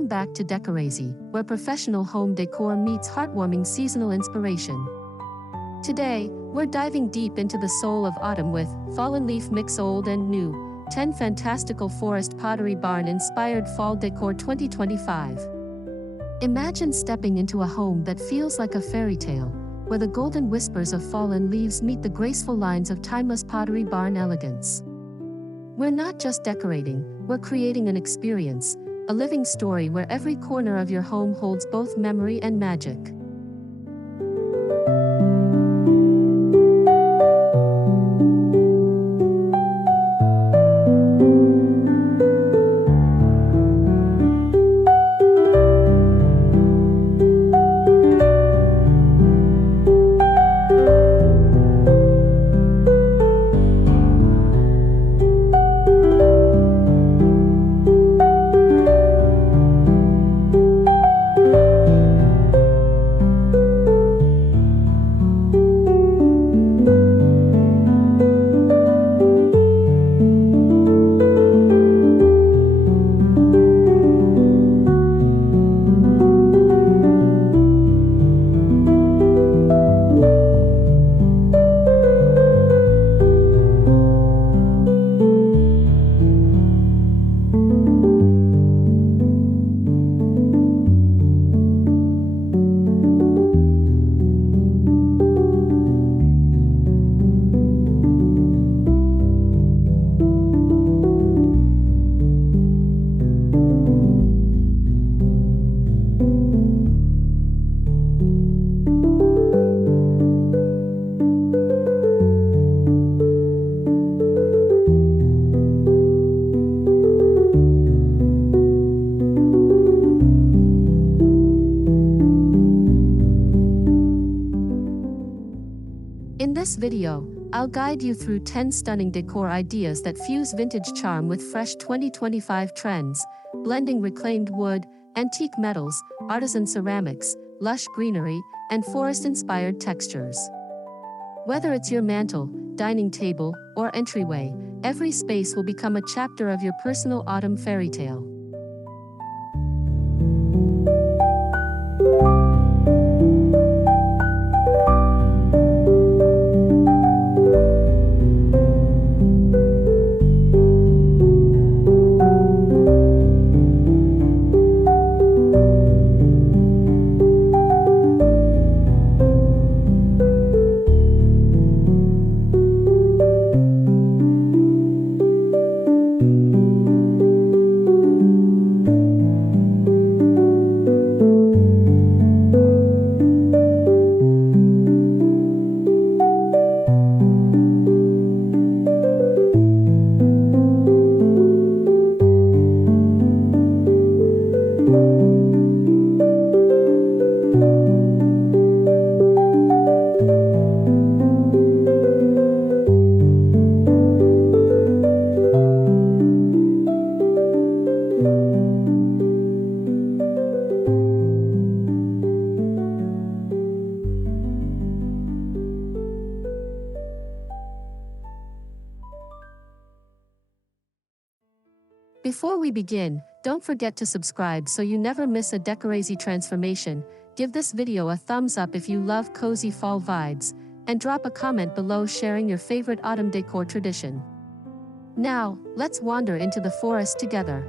Welcome back to Decorazy, where professional home decor meets heartwarming seasonal inspiration. Today, we're diving deep into the soul of autumn with Fallen Leaf Mix Old and New, 10 Fantastical Forest Pottery Barn Inspired Fall Decor 2025. Imagine stepping into a home that feels like a fairy tale, where the golden whispers of fallen leaves meet the graceful lines of timeless Pottery Barn elegance. We're not just decorating, we're creating an experience, a living story where every corner of your home holds both memory and magic. In this video, I'll guide you through 10 stunning decor ideas that fuse vintage charm with fresh 2025 trends, blending reclaimed wood, antique metals, artisan ceramics, lush greenery, and forest-inspired textures. Whether it's your mantel, dining table, or entryway, every space will become a chapter of your personal autumn fairy tale. Before we begin, don't forget to subscribe so you never miss a Decorazy transformation. Give this video a thumbs up if you love cozy fall vibes, and drop a comment below sharing your favorite autumn decor tradition. Now, let's wander into the forest together.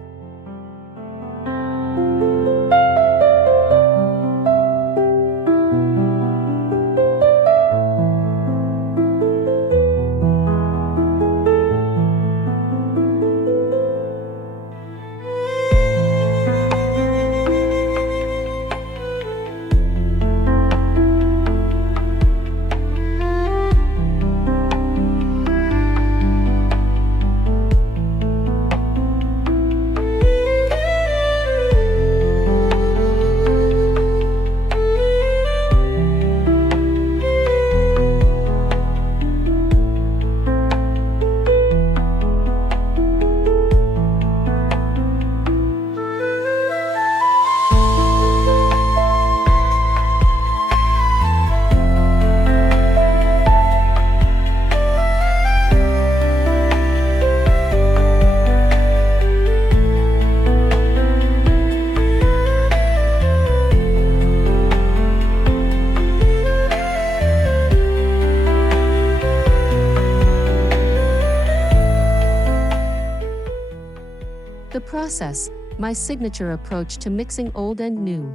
The process, my signature approach to mixing old and new.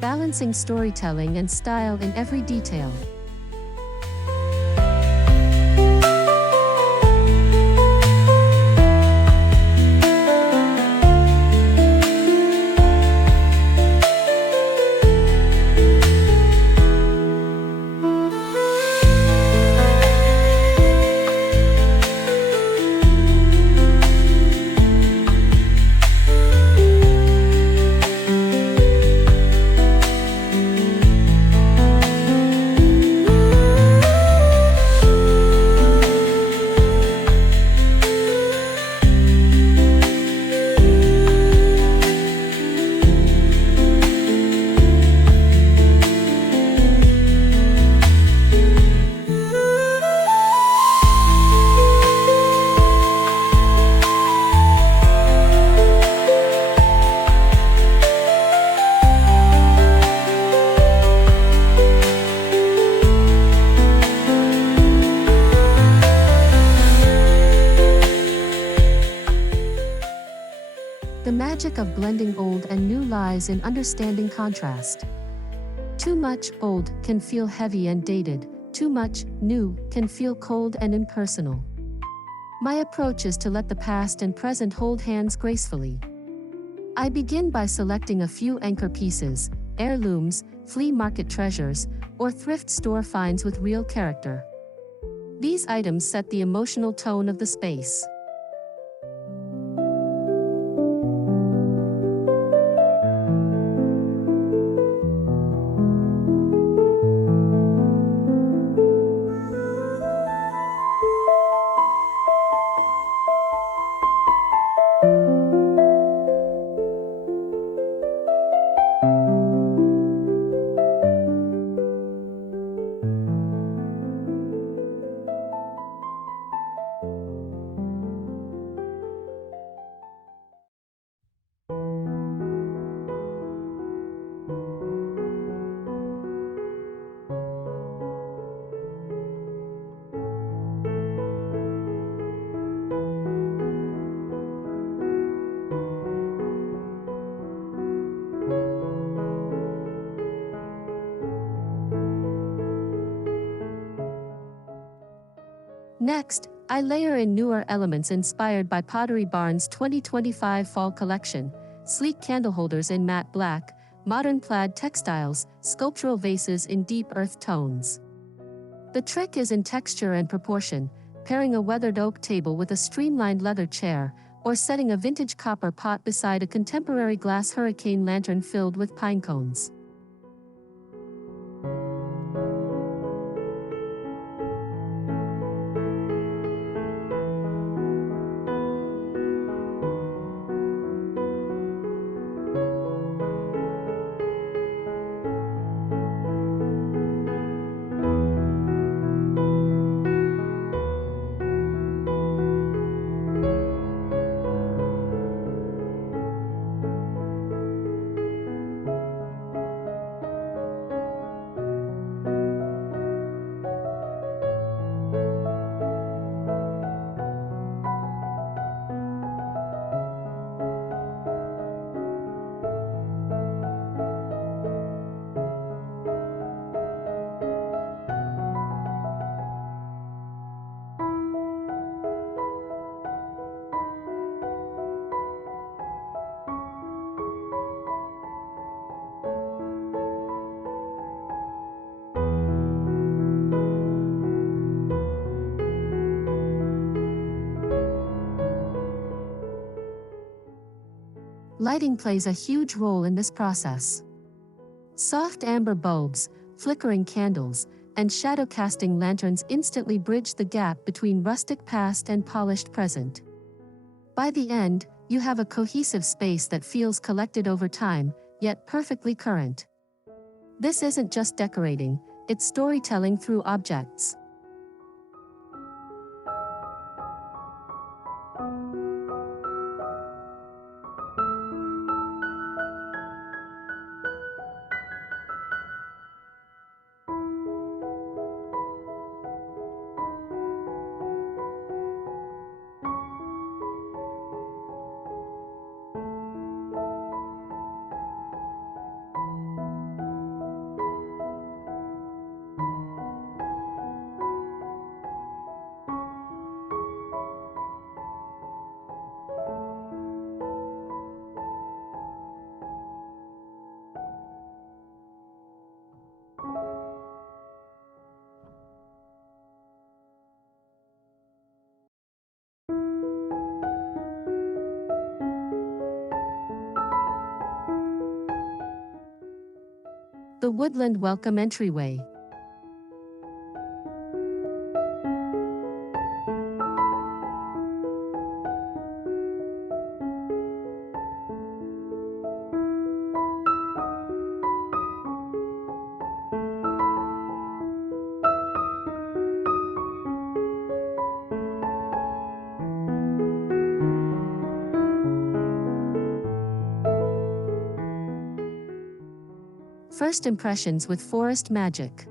Balancing storytelling and style in every detail. The magic of blending old and new lies in understanding contrast. Too much old can feel heavy and dated, too much new can feel cold and impersonal. My approach is to let the past and present hold hands gracefully. I begin by selecting a few anchor pieces, heirlooms, flea market treasures, or thrift store finds with real character. These items set the emotional tone of the space. Next, I layer in newer elements inspired by Pottery Barn's 2025 fall collection: sleek candleholders in matte black, modern plaid textiles, sculptural vases in deep earth tones. The trick is in texture and proportion, pairing a weathered oak table with a streamlined leather chair, or setting a vintage copper pot beside a contemporary glass hurricane lantern filled with pine cones. Lighting plays a huge role in this process. Soft amber bulbs, flickering candles, and shadow-casting lanterns instantly bridge the gap between rustic past and polished present. By the end, you have a cohesive space that feels collected over time, yet perfectly current. This isn't just decorating, it's storytelling through objects. The Woodland welcome entryway. First impressions with forest magic.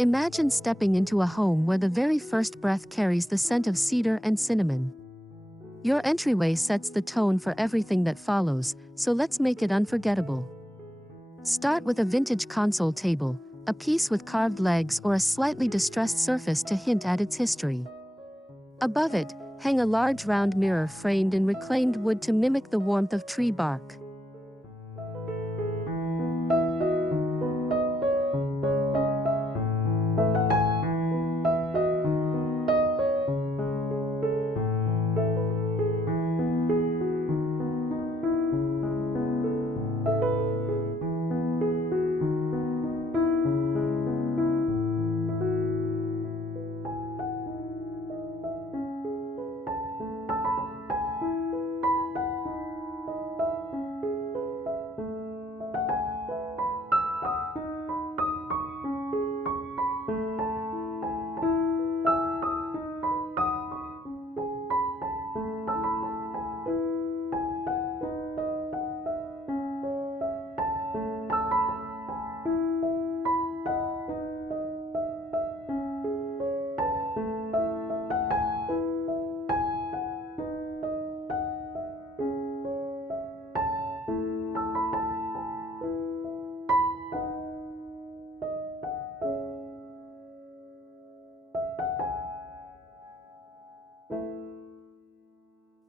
Imagine stepping into a home where the very first breath carries the scent of cedar and cinnamon. Your entryway sets the tone for everything that follows, so let's make it unforgettable. Start with a vintage console table, a piece with carved legs or a slightly distressed surface to hint at its history. Above it, hang a large round mirror framed in reclaimed wood to mimic the warmth of tree bark.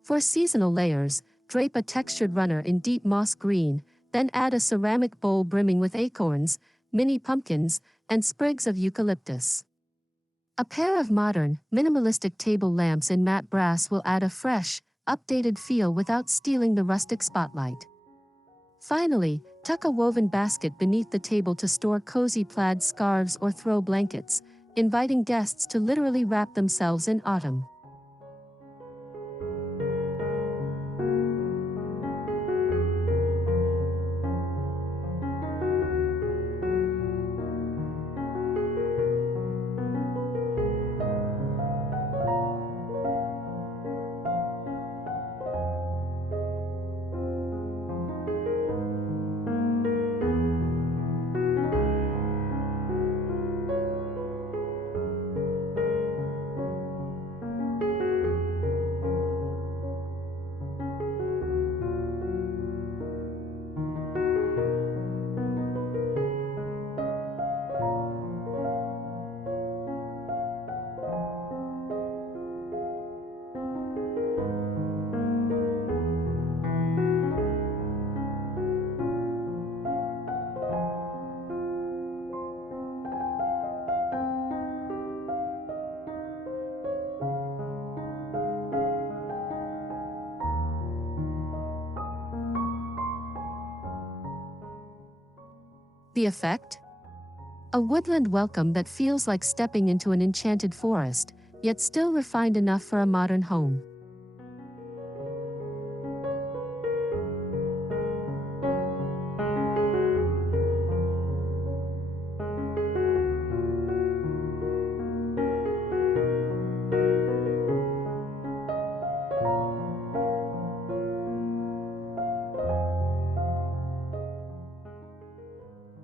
For seasonal layers, drape a textured runner in deep moss green, then add a ceramic bowl brimming with acorns, mini pumpkins, and sprigs of eucalyptus. A pair of modern, minimalistic table lamps in matte brass will add a fresh, updated feel without stealing the rustic spotlight. Finally, tuck a woven basket beneath the table to store cozy plaid scarves or throw blankets, inviting guests to literally wrap themselves in autumn. The effect? A woodland welcome that feels like stepping into an enchanted forest, yet still refined enough for a modern home.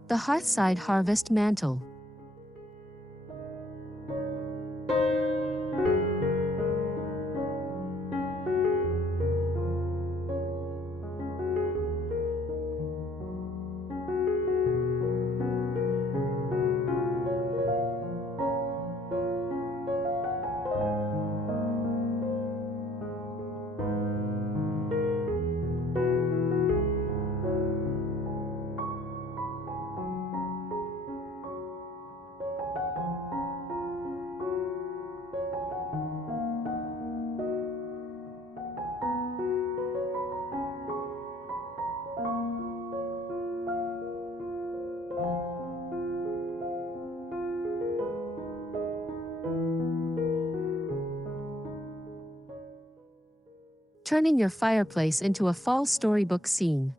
The Hearthside Harvest Mantle. turning your fireplace into a fall storybook scene.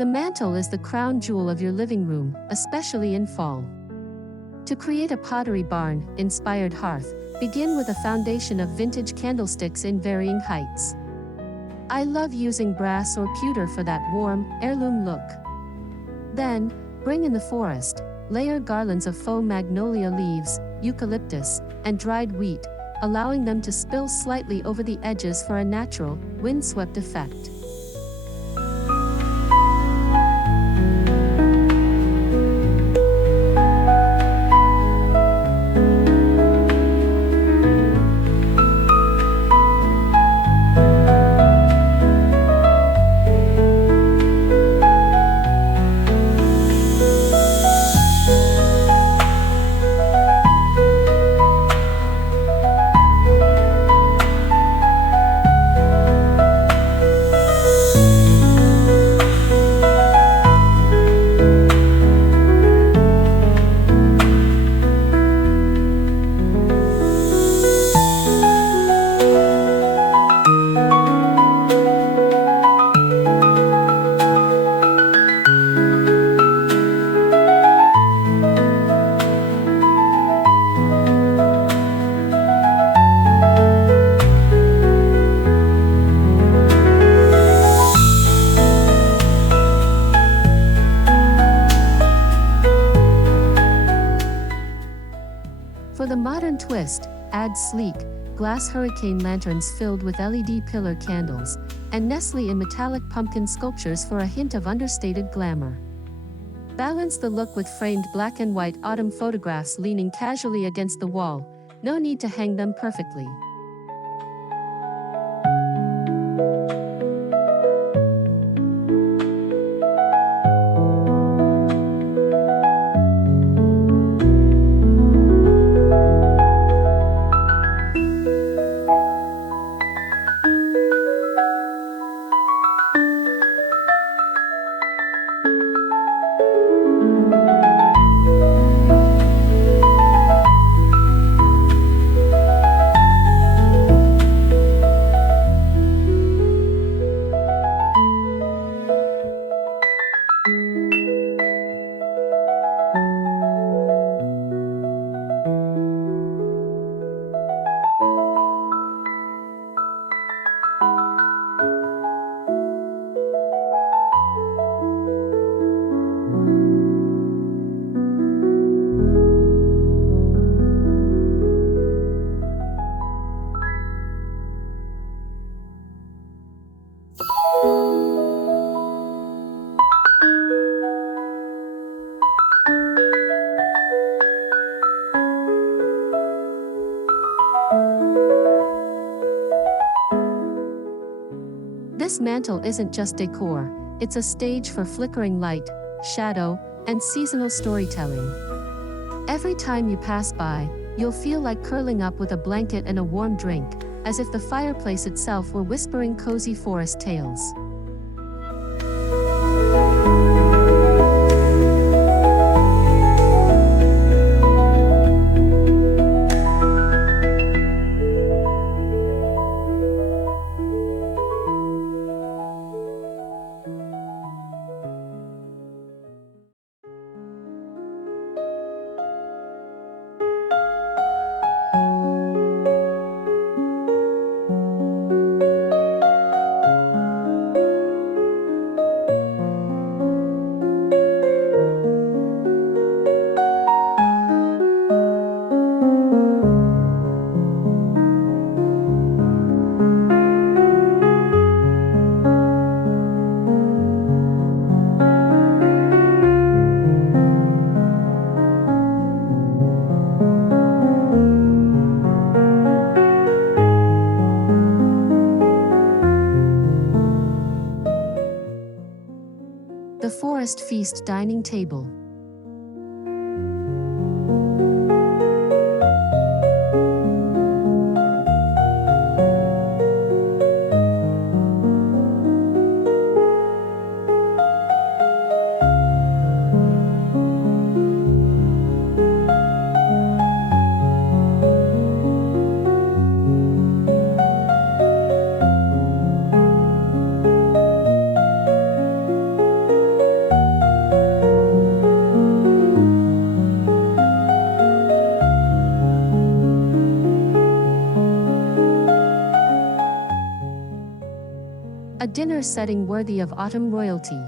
The mantel is the crown jewel of your living room, especially in fall. To create a Pottery Barn inspired hearth, begin with a foundation of vintage candlesticks in varying heights. I love using brass or pewter for that warm, heirloom look. Then, bring in the forest, layer garlands of faux magnolia leaves, eucalyptus, and dried wheat, allowing them to spill slightly over the edges for a natural, windswept effect. For the modern twist, add sleek, glass hurricane lanterns filled with LED pillar candles, and Nestle in metallic pumpkin sculptures for a hint of understated glamour. Balance the look with framed black and white autumn photographs leaning casually against the wall. No need to hang them perfectly. This mantel isn't just decor, it's a stage for flickering light, shadow, and seasonal storytelling. Every time you pass by, you'll feel like curling up with a blanket and a warm drink, as if the fireplace itself were whispering cozy forest tales. Forest Feast dining table. A dinner setting worthy of autumn royalty.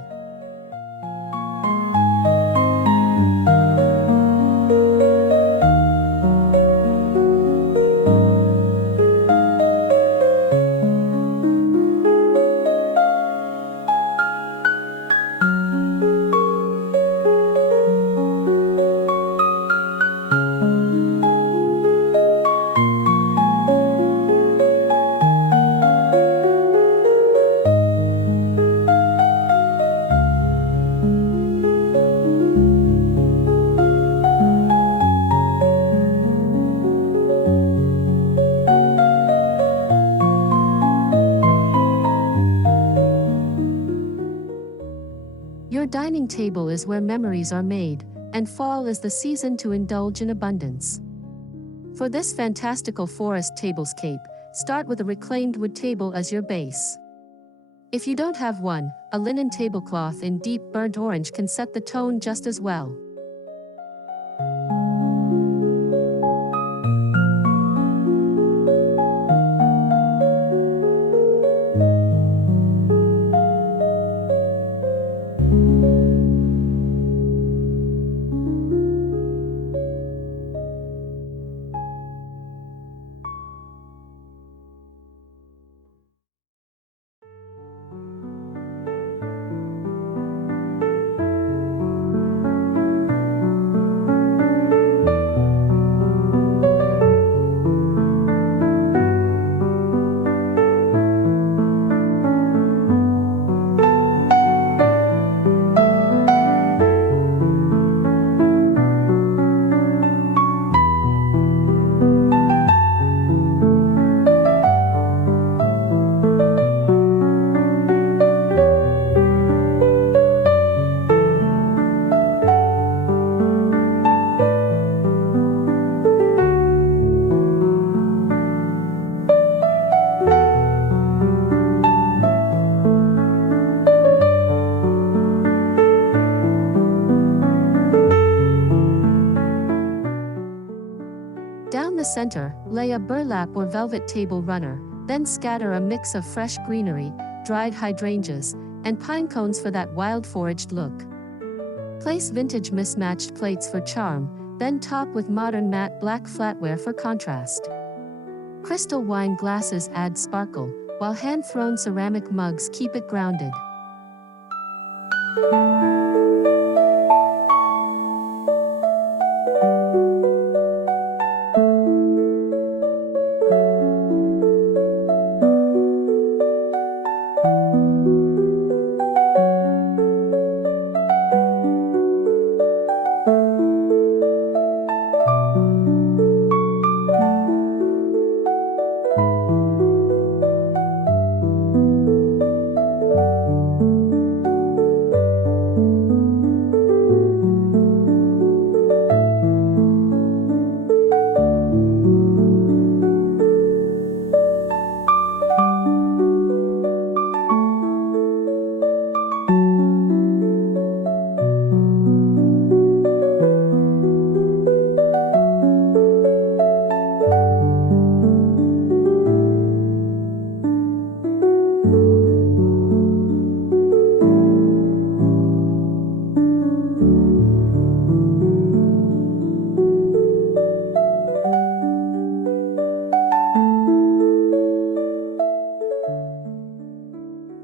Your dining table is where memories are made, and fall is the season to indulge in abundance. For this fantastical forest tablescape, start with a reclaimed wood table as your base. If you don't have one, a linen tablecloth in deep burnt orange can set the tone just as well. Down the center, lay a burlap or velvet table runner, then scatter a mix of fresh greenery, dried hydrangeas, and pine cones for that wild foraged look. Place vintage mismatched plates for charm, then top with modern matte black flatware for contrast. Crystal wine glasses add sparkle, while hand-thrown ceramic mugs keep it grounded.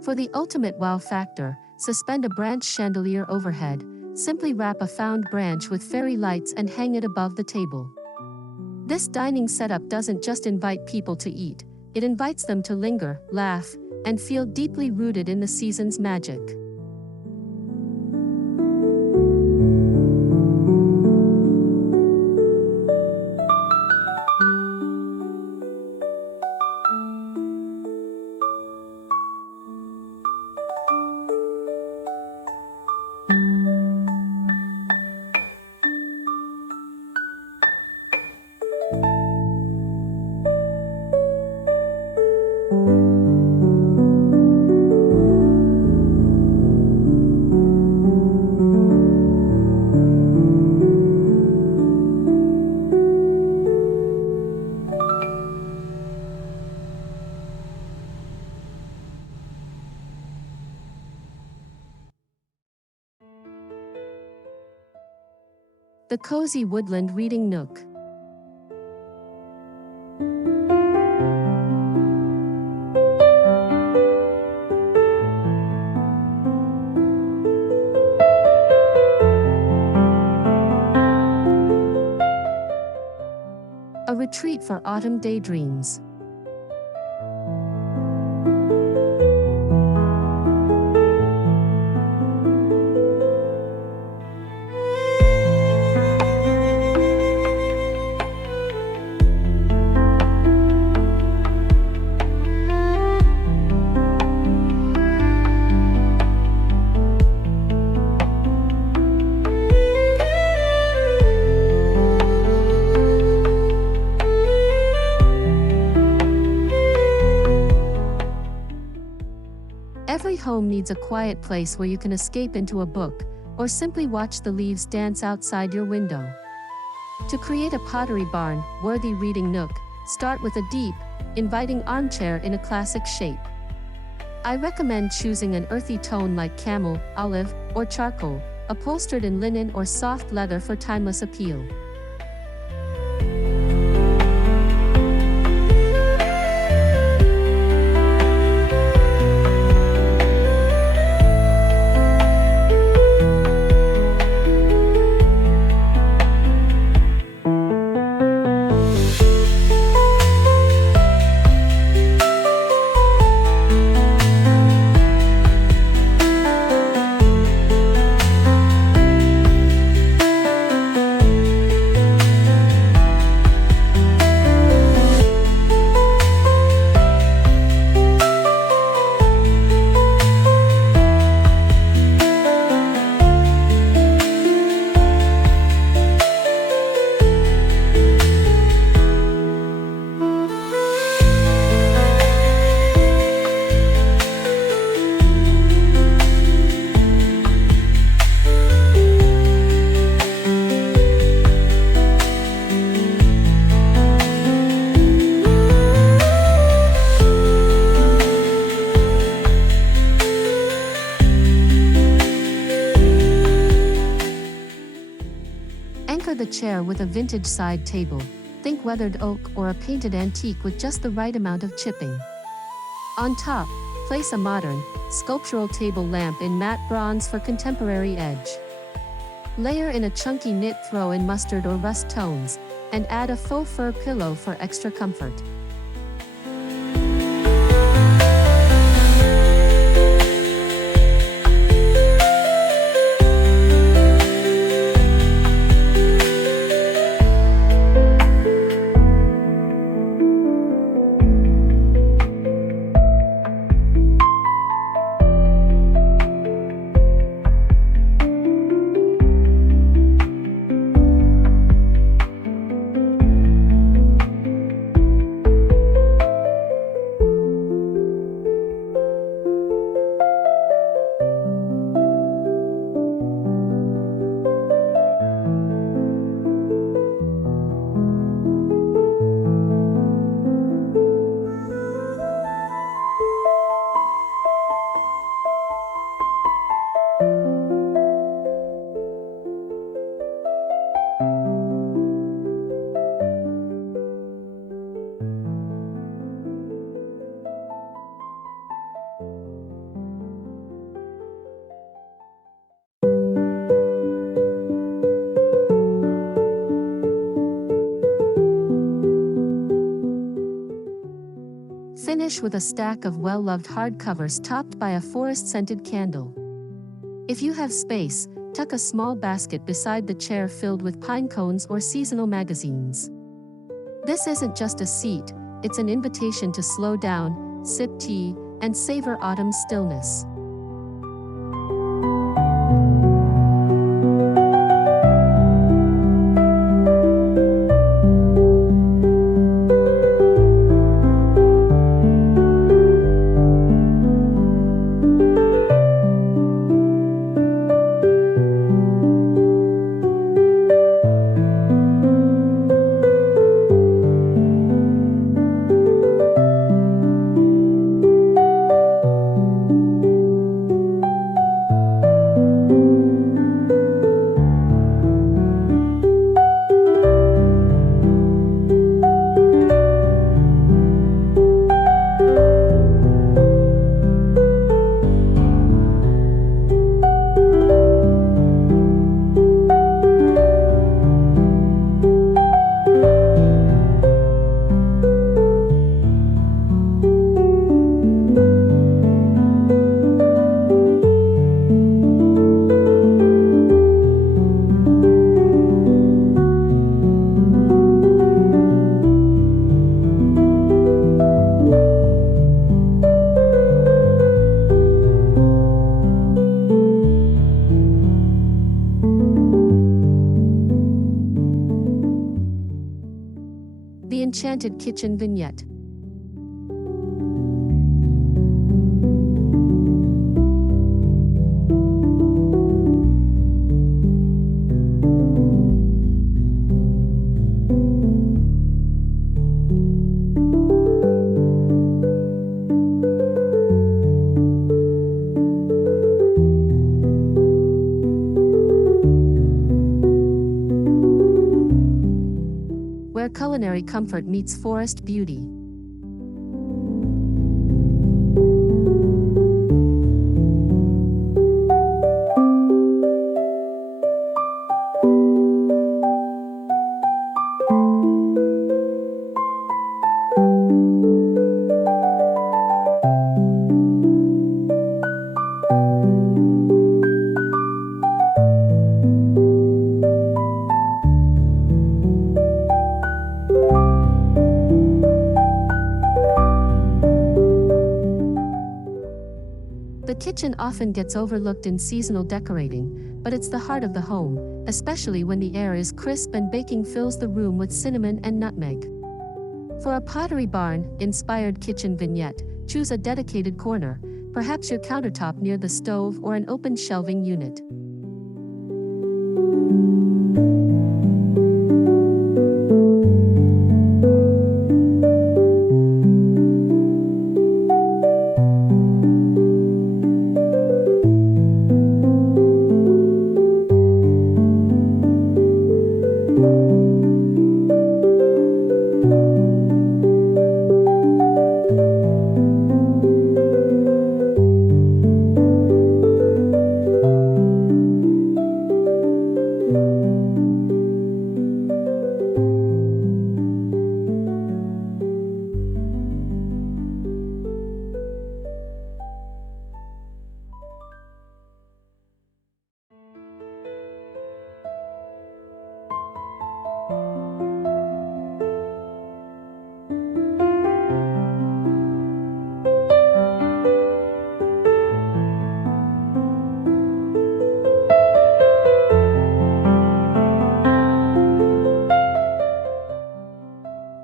For the ultimate wow factor, suspend a branch chandelier overhead. Simply wrap a found branch with fairy lights and hang it above the table. This dining setup doesn't just invite people to eat, it invites them to linger, laugh, and feel deeply rooted in the season's magic. The cozy woodland reading nook. A retreat for autumn daydreams. Every home needs a quiet place where you can escape into a book, or simply watch the leaves dance outside your window. To create a Pottery Barn worthy reading nook, start with a deep, inviting armchair in a classic shape. I recommend choosing an earthy tone like camel, olive, or charcoal, upholstered in linen or soft leather for timeless appeal. Anchor the chair with a vintage side table. Think weathered oak or a painted antique with just the right amount of chipping. On top, place a modern, sculptural table lamp in matte bronze for contemporary edge. Layer in a chunky knit throw in mustard or rust tones, and add a faux fur pillow for extra comfort. Finish with a stack of well-loved hardcovers topped by a forest-scented candle. If you have space, tuck a small basket beside the chair filled with pine cones or seasonal magazines. This isn't just a seat, it's an invitation to slow down, sip tea, and savor autumn's stillness. Enchanted Kitchen Vignette. Where culinary comfort meets forest beauty. The kitchen often gets overlooked in seasonal decorating, but it's the heart of the home, especially when the air is crisp and baking fills the room with cinnamon and nutmeg. For a Pottery Barn inspired kitchen vignette, choose a dedicated corner, perhaps your countertop near the stove or an open shelving unit.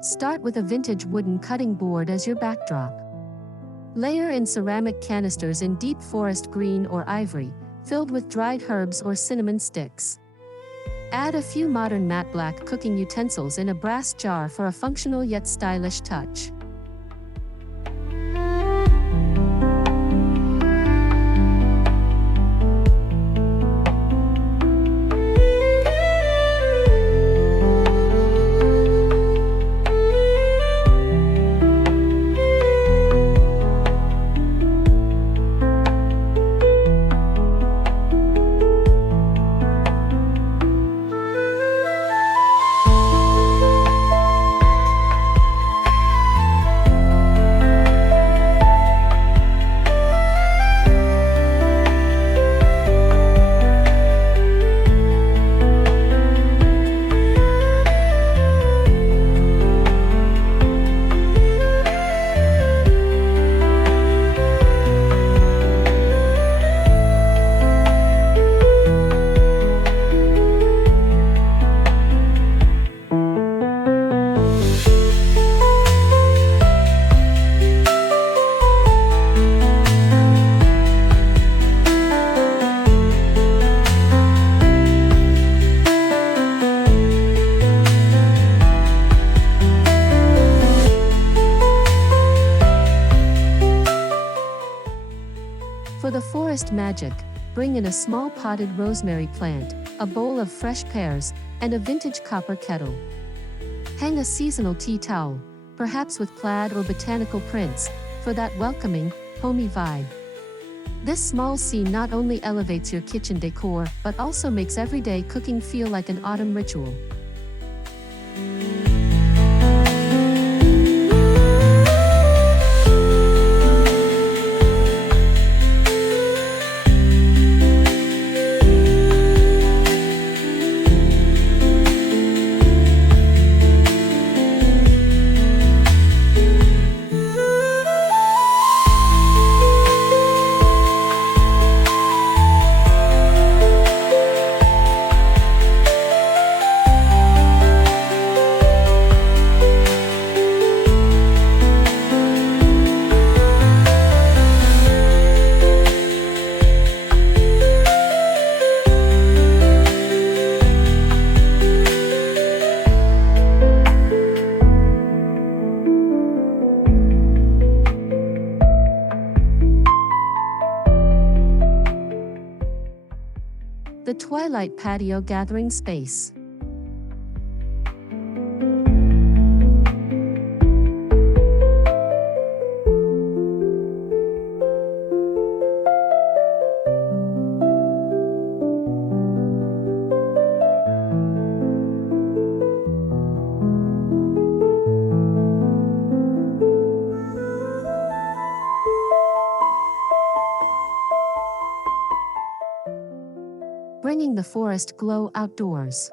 Start with a vintage wooden cutting board as your backdrop. Layer in ceramic canisters in deep forest green or ivory, filled with dried herbs or cinnamon sticks. Add a few modern matte black cooking utensils in a brass jar for a functional yet stylish touch. For the forest magic, bring in a small potted rosemary plant, a bowl of fresh pears, and a vintage copper kettle. Hang a seasonal tea towel, perhaps with plaid or botanical prints, for that welcoming, homey vibe. This small scene not only elevates your kitchen decor, but also makes everyday cooking feel like an autumn ritual. The twilight patio gathering space. Bringing the forest glow outdoors.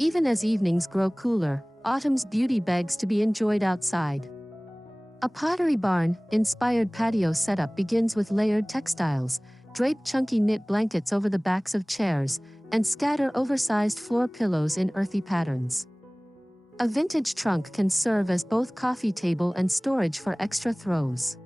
Even as evenings grow cooler, autumn's beauty begs to be enjoyed outside. A Pottery Barn inspired patio setup begins with layered textiles, drape chunky knit blankets over the backs of chairs, and scatter oversized floor pillows in earthy patterns. A vintage trunk can serve as both coffee table and storage for extra throws.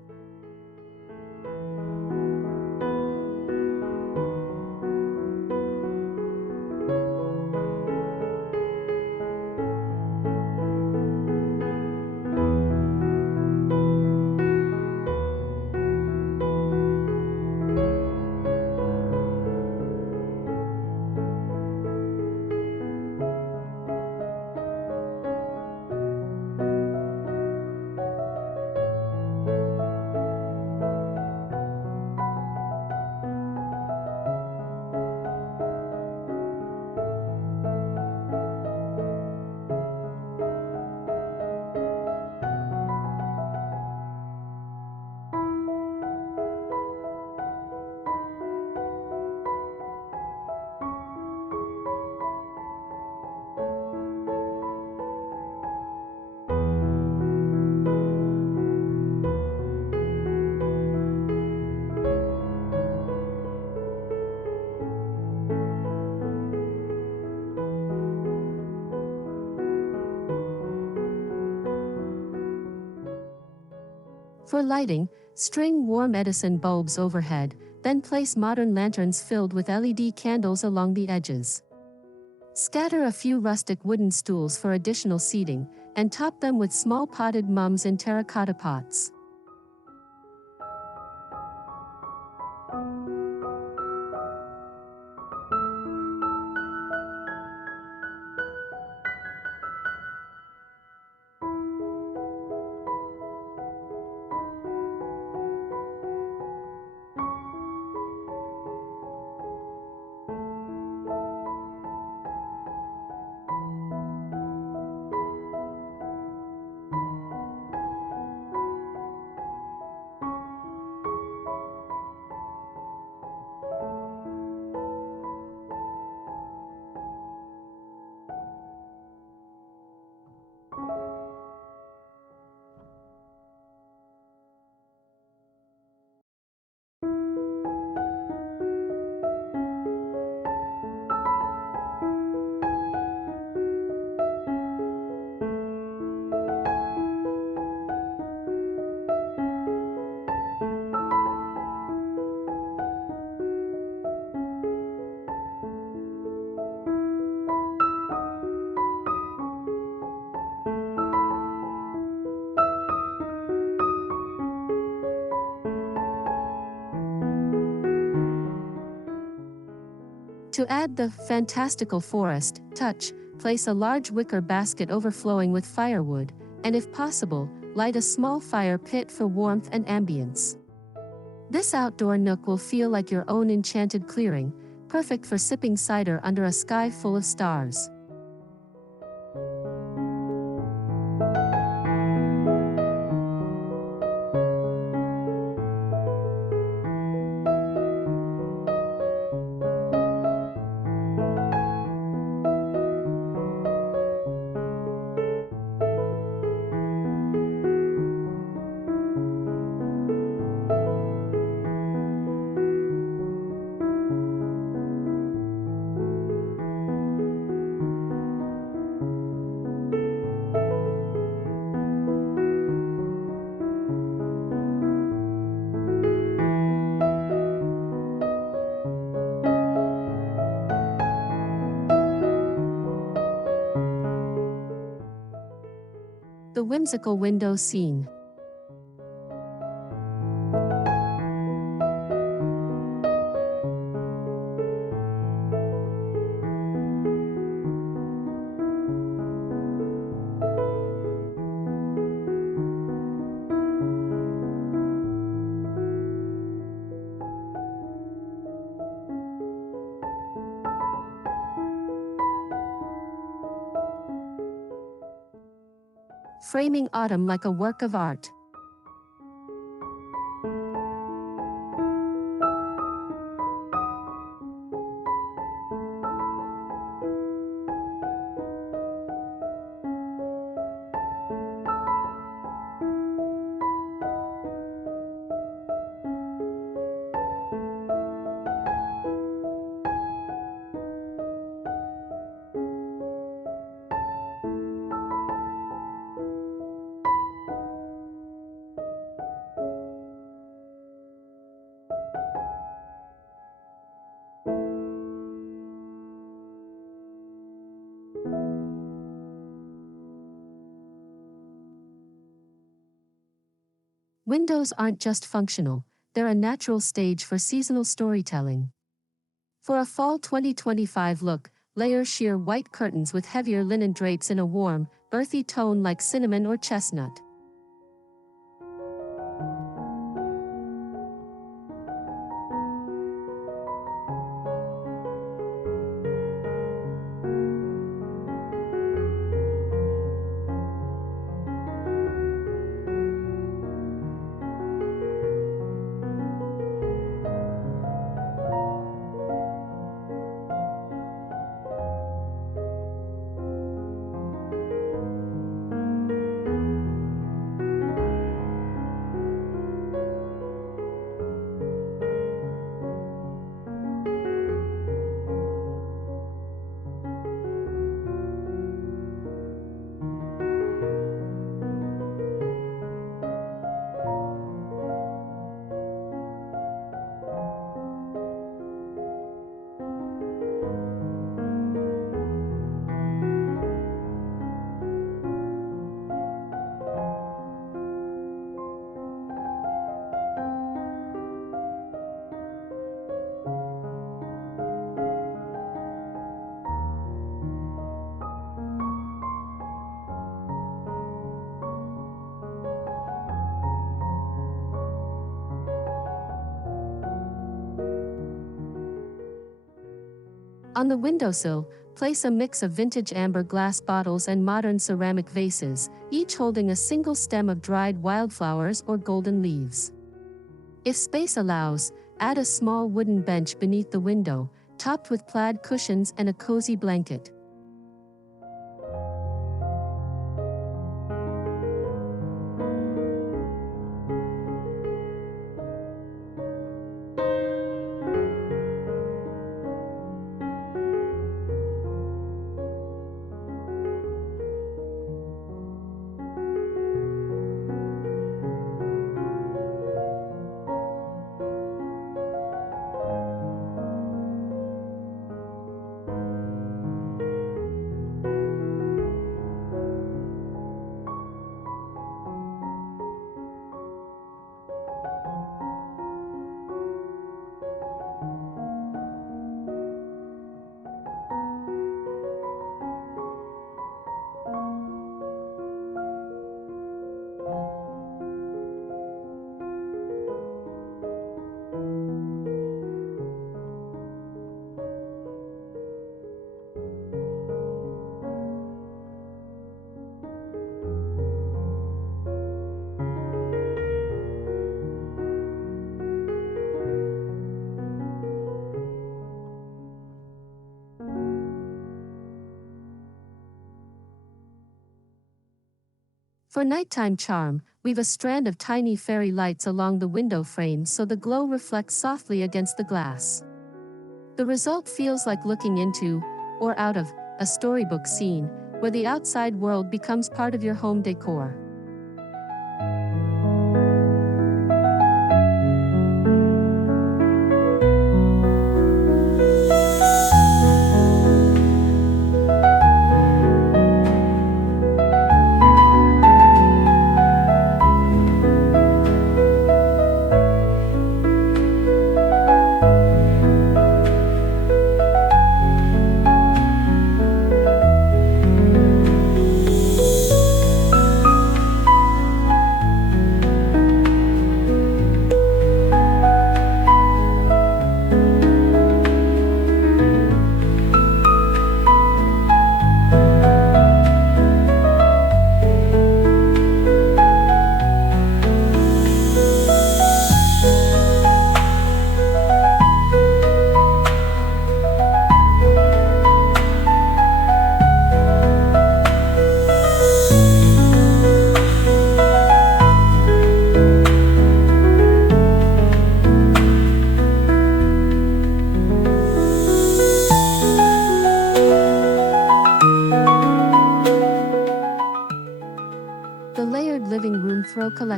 For lighting, string warm Edison bulbs overhead, then place modern lanterns filled with LED candles along the edges. Scatter a few rustic wooden stools for additional seating, and top them with small potted mums in terracotta pots. To add the fantastical forest touch, place a large wicker basket overflowing with firewood, and if possible, light a small fire pit for warmth and ambience. This outdoor nook will feel like your own enchanted clearing, perfect for sipping cider under a sky full of stars. a whimsical window scene. Framing autumn like a work of art. Windows aren't just functional, they're a natural stage for seasonal storytelling. For a fall 2025 look, layer sheer white curtains with heavier linen drapes in a warm, earthy tone like cinnamon or chestnut. On the windowsill, place a mix of vintage amber glass bottles and modern ceramic vases, each holding a single stem of dried wildflowers or golden leaves. If space allows, add a small wooden bench beneath the window, topped with plaid cushions and a cozy blanket. For nighttime charm, weave a strand of tiny fairy lights along the window frame so the glow reflects softly against the glass. The result feels like looking into, or out of, a storybook scene, where the outside world becomes part of your home decor.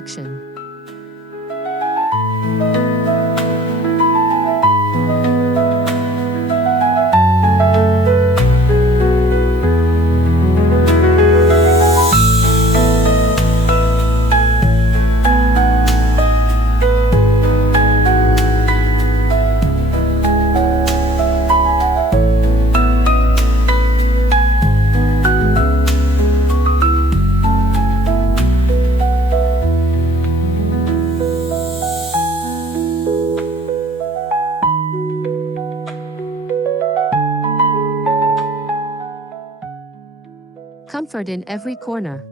perfection. Comfort in every corner.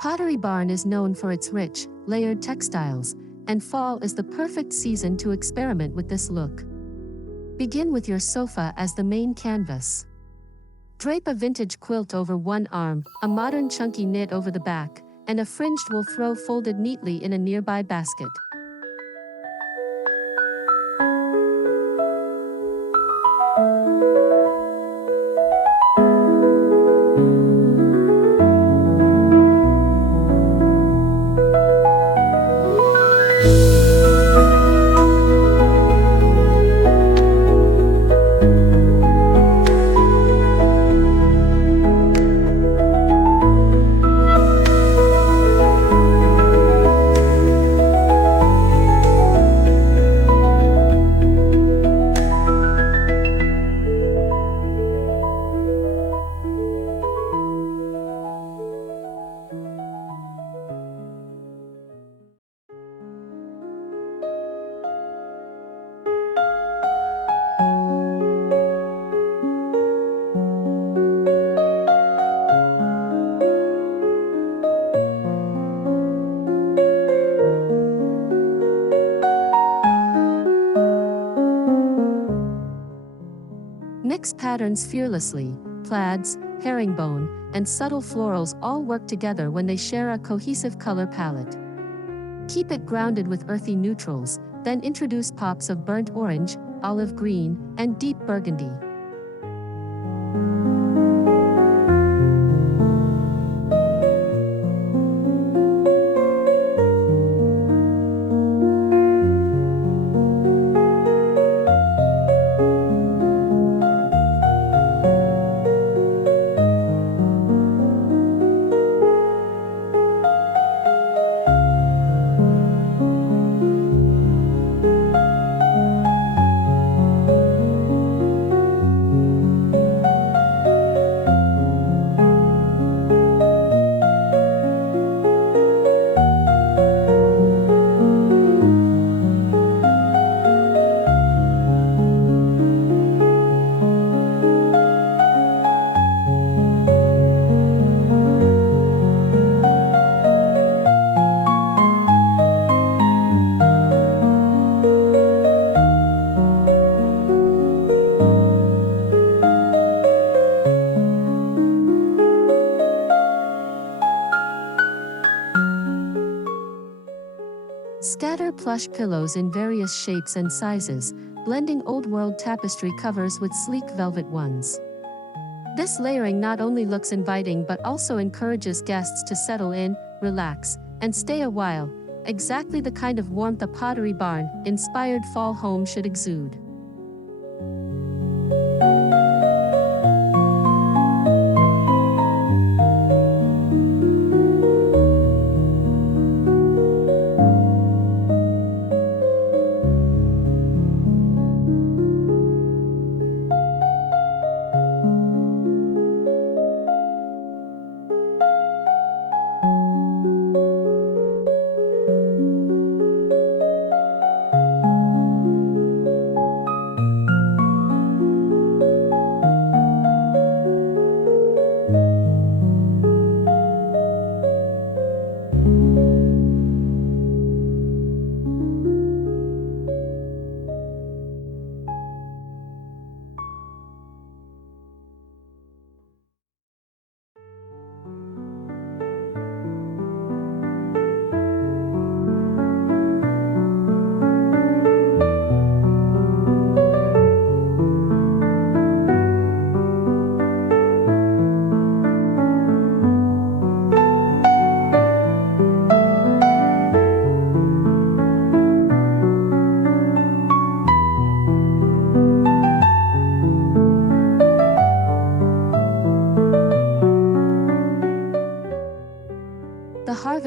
Pottery Barn is known for its rich, layered textiles, and fall is the perfect season to experiment with this look. Begin with your sofa as the main canvas. Drape a vintage quilt over one arm, a modern chunky knit over the back, and a fringed wool throw folded neatly in a nearby basket. Mix patterns fearlessly. Plaids, herringbone, and subtle florals all work together when they share a cohesive color palette. Keep it grounded with earthy neutrals, then introduce pops of burnt orange, olive green, and deep burgundy. Scatter plush pillows in various shapes and sizes, blending old-world tapestry covers with sleek velvet ones. This layering not only looks inviting but also encourages guests to settle in, relax, and stay a while, exactly the kind of warmth a Pottery Barn-inspired fall home should exude.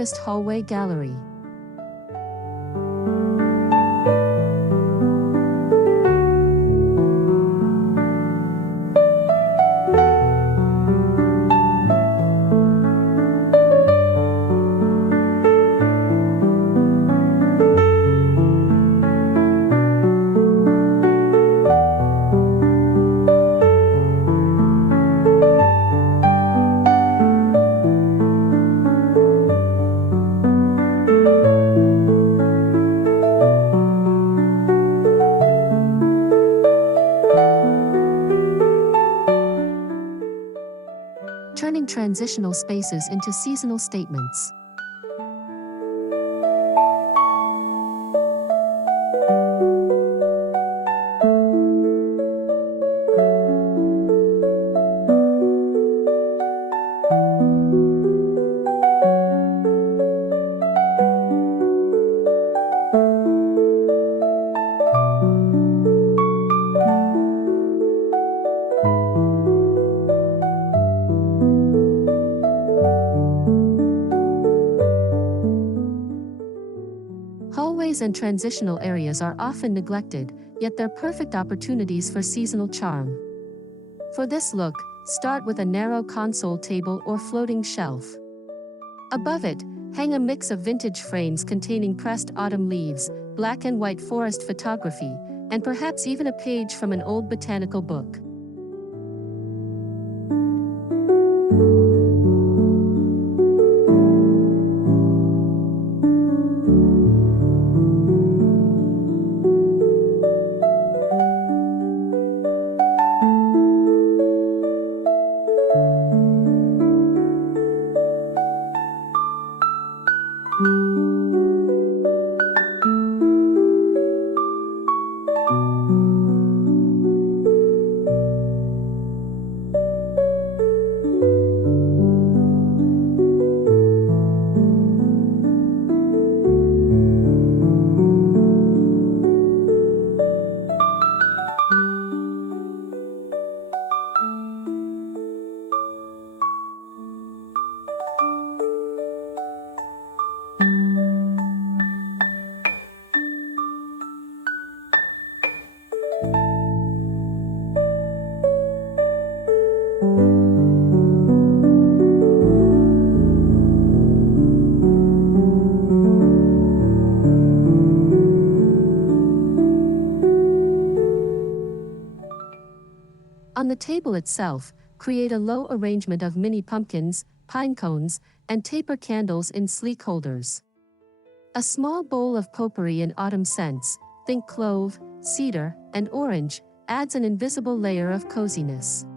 minimalist hallway gallery. Turning transitional spaces into seasonal statements. Hallways and transitional areas are often neglected, yet they're perfect opportunities for seasonal charm. For this look, start with a narrow console table or floating shelf. Above it, hang a mix of vintage frames containing pressed autumn leaves, black and white forest photography, and perhaps even a page from an old botanical book. On the table itself, create a low arrangement of mini pumpkins, pine cones, and taper candles in sleek holders. A small bowl of potpourri in autumn scents, think clove, cedar, and orange, adds an invisible layer of coziness.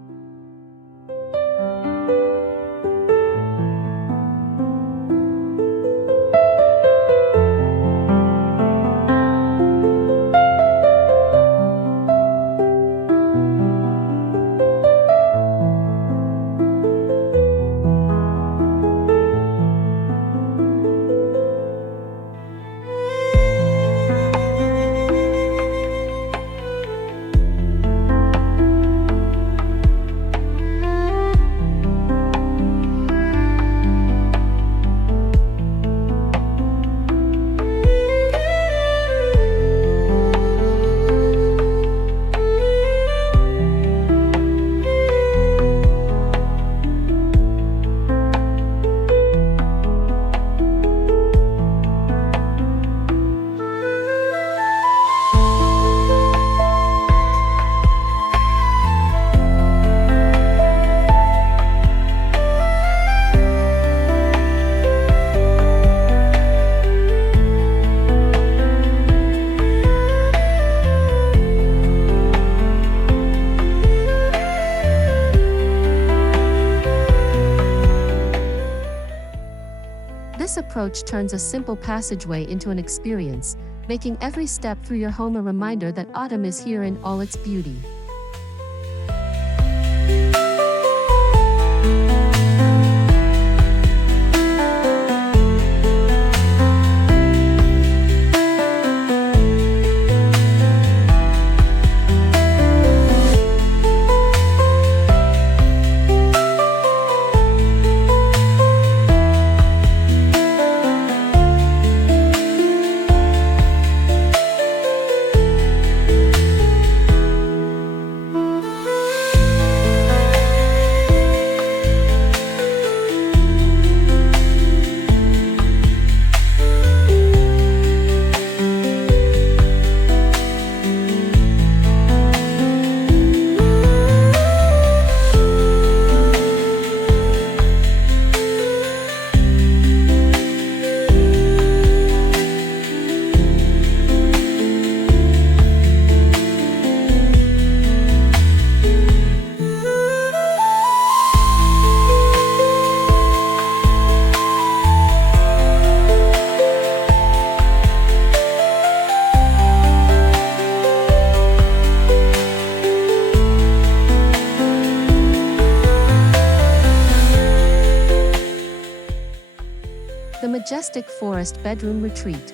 This approach turns a simple passageway into an experience, making every step through your home a reminder that autumn is here in all its beauty. rustic forest bedroom retreat.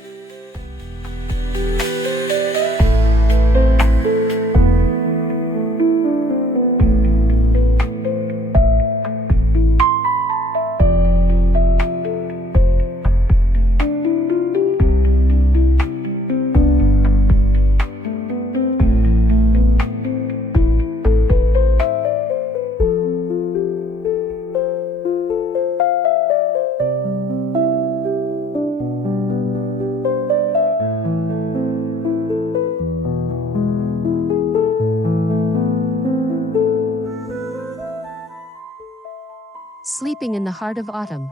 Sleeping in the heart of autumn.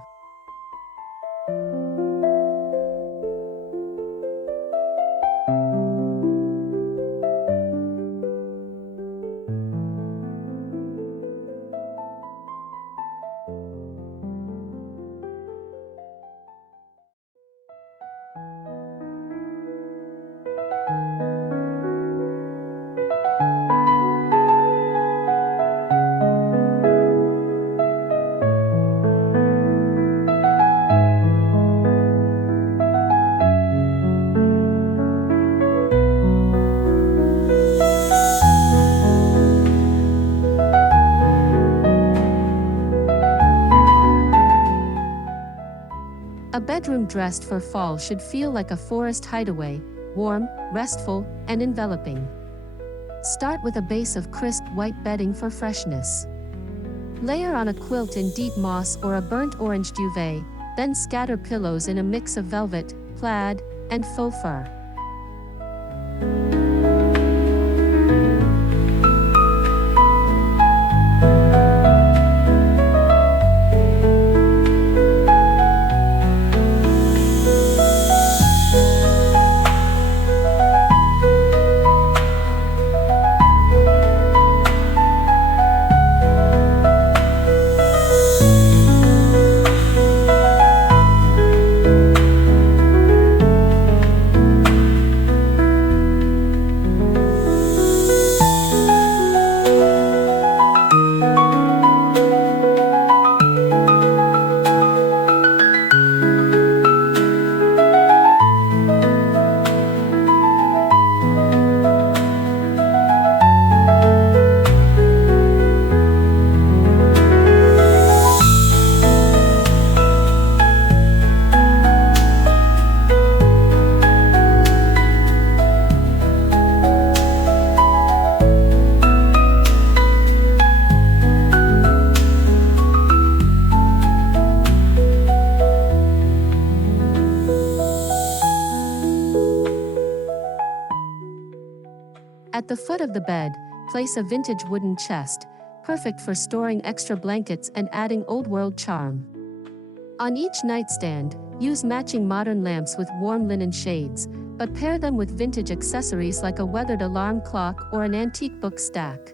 A bedroom dressed for fall should feel like a forest hideaway, warm, restful, and enveloping. Start with a base of crisp white bedding for freshness. Layer on a quilt in deep moss or a burnt orange duvet, then scatter pillows in a mix of velvet, plaid, and faux fur. At the foot of the bed, place a vintage wooden chest, perfect for storing extra blankets and adding old-world charm. On each nightstand, use matching modern lamps with warm linen shades, but pair them with vintage accessories like a weathered alarm clock or an antique book stack.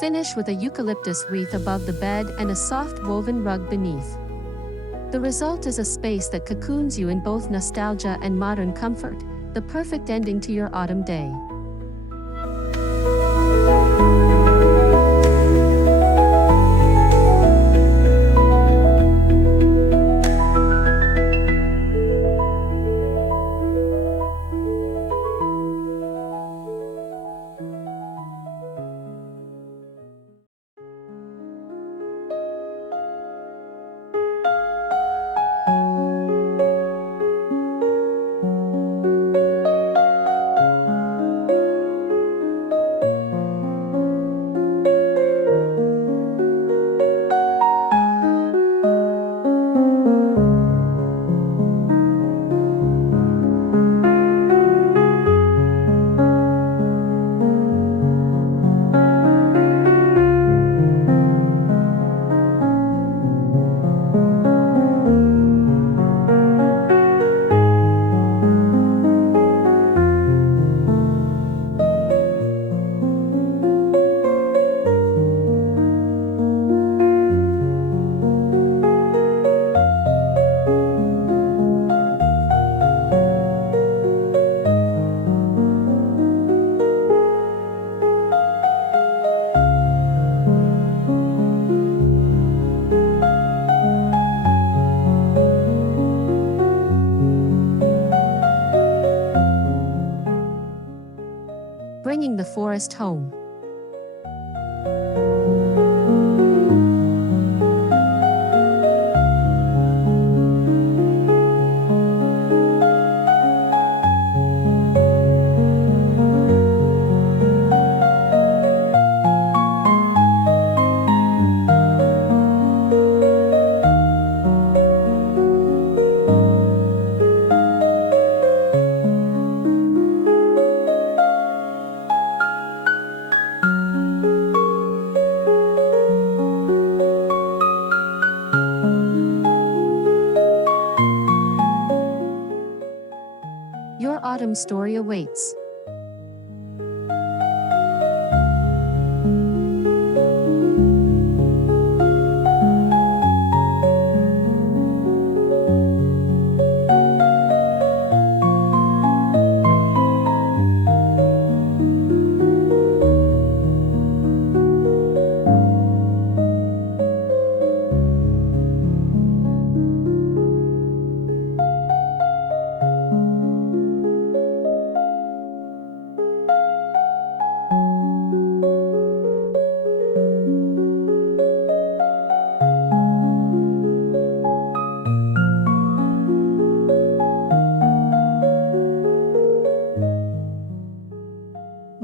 Finish with a eucalyptus wreath above the bed and a soft woven rug beneath. The result is a space that cocoons you in both nostalgia and modern comfort, the perfect ending to your autumn day. forest home. Your autumn story awaits.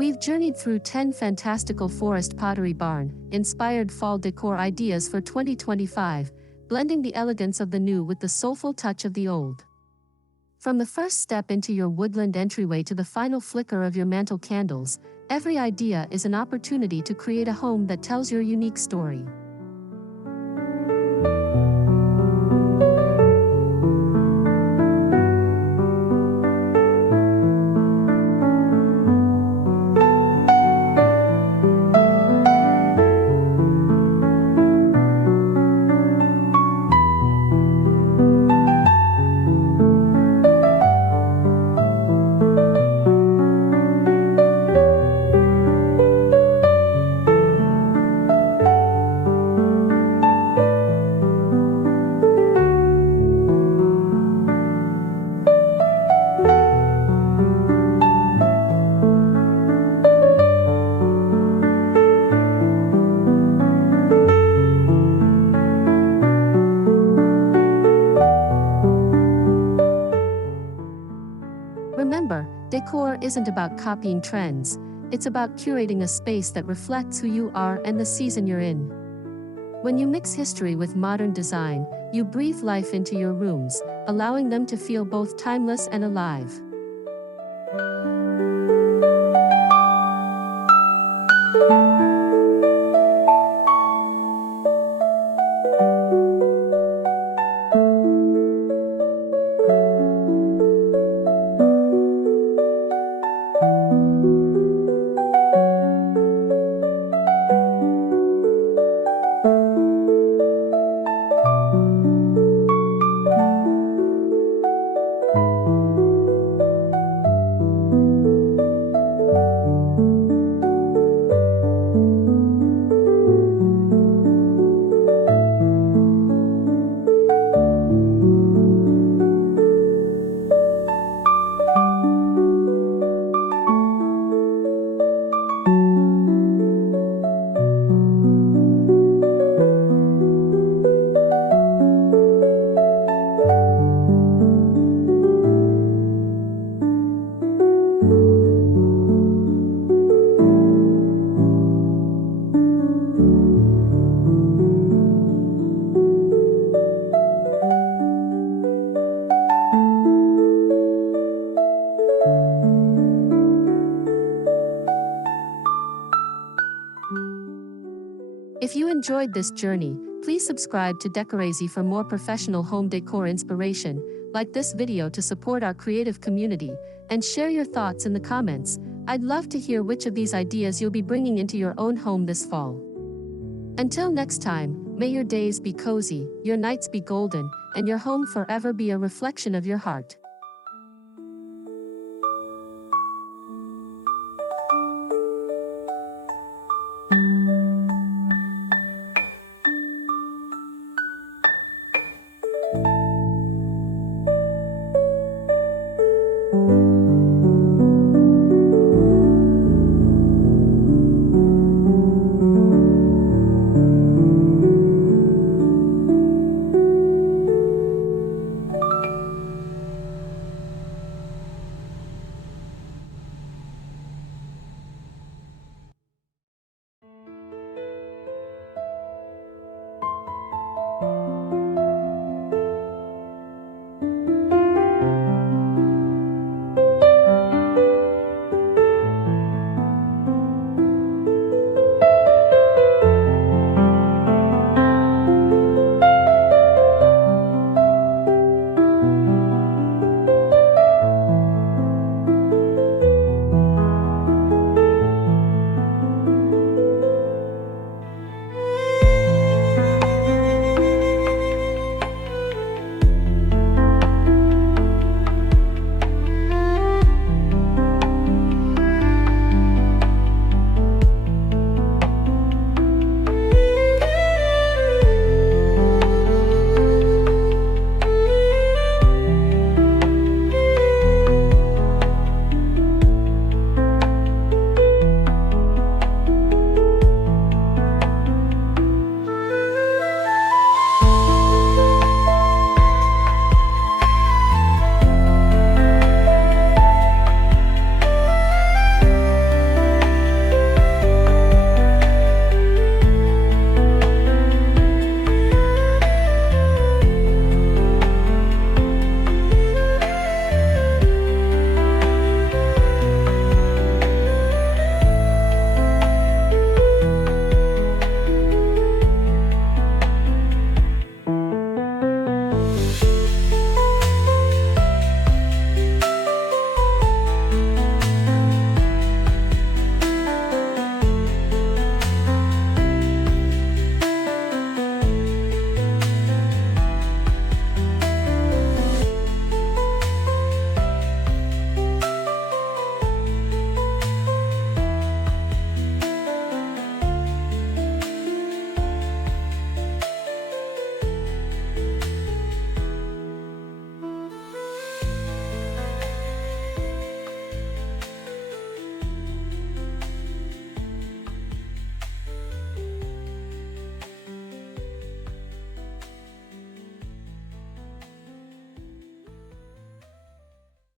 We've journeyed through 10 fantastical forest Pottery Barn inspired fall decor ideas for 2025, blending the elegance of the new with the soulful touch of the old. From the first step into your woodland entryway to the final flicker of your mantel candles, every idea is an opportunity to create a home that tells your unique story. Remember, decor isn't about copying trends, it's about curating a space that reflects who you are and the season you're in. When you mix history with modern design, you breathe life into your rooms, allowing them to feel both timeless and alive. If you enjoyed this journey, please subscribe to Decorazy for more professional home decor inspiration, like this video to support our creative community, and share your thoughts in the comments. I'd love to hear which of these ideas you'll be bringing into your own home this fall. Until next time, may your days be cozy, your nights be golden, and your home forever be a reflection of your heart.